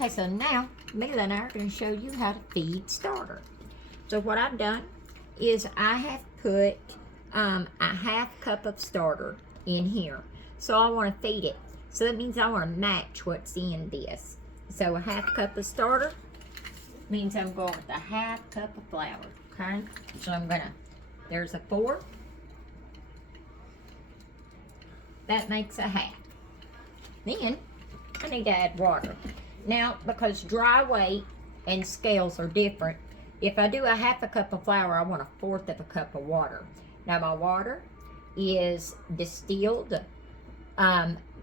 Okay, so now Mila and I are going to show you how to feed starter. So what I've done is I have put a half cup of starter in here. So I want to feed it. So that means I want to match what's in this. So a half cup of starter means I'm going with a half cup of flour. Okay, so I'm gonna, there's a 4. That makes a half. Then I need to add water. Now, because dry weight and scales are different, if I do a half a cup of flour, I want 1/4 of a cup of water. Now my water is distilled,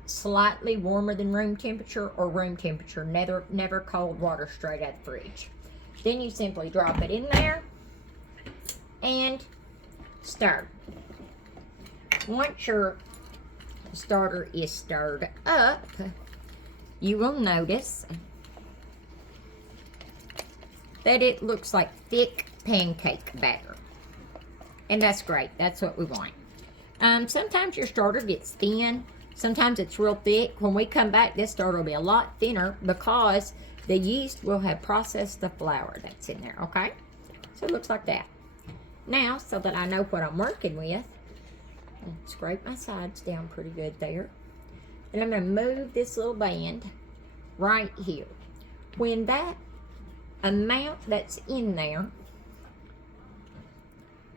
slightly warmer than room temperature or room temperature, never cold water straight out of the fridge. Then you simply drop it in there and stir. Once your starter is stirred up, you will notice that it looks like thick pancake batter. And that's great. That's what we want. Sometimes your starter gets thin. Sometimes it's real thick. When we come back, this starter will be a lot thinner because the yeast will have processed the flour that's in there, okay? So it looks like that. Now, so that I know what I'm working with, I'll scrape my sides down pretty good there. And I'm going to move this little band right here. When that amount that's in there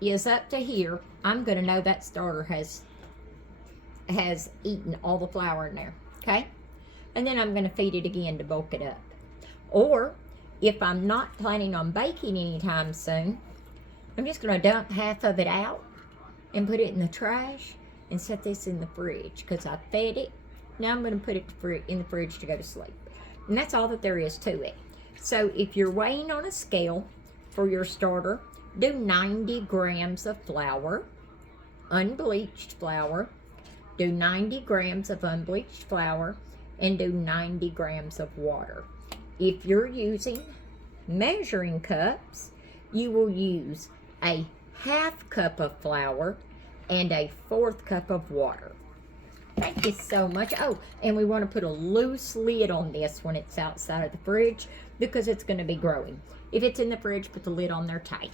is up to here, I'm going to know that starter has eaten all the flour in there, okay? And then I'm going to feed it again to bulk it up. Or, if I'm not planning on baking anytime soon, I'm just going to dump half of it out and put it in the trash and set this in the fridge because I fed it. Now I'm going to put it in the fridge to go to sleep. And that's all that there is to it. So if you're weighing on a scale for your starter, do 90 grams of flour, unbleached flour. Do 90 grams of unbleached flour and do 90 grams of water. If you're using measuring cups, you will use a half cup of flour and a 1/4 cup of water. Thank you so much. Oh, and we want to put a loose lid on this when it's outside of the fridge because it's going to be growing. If it's in the fridge, put the lid on there tight.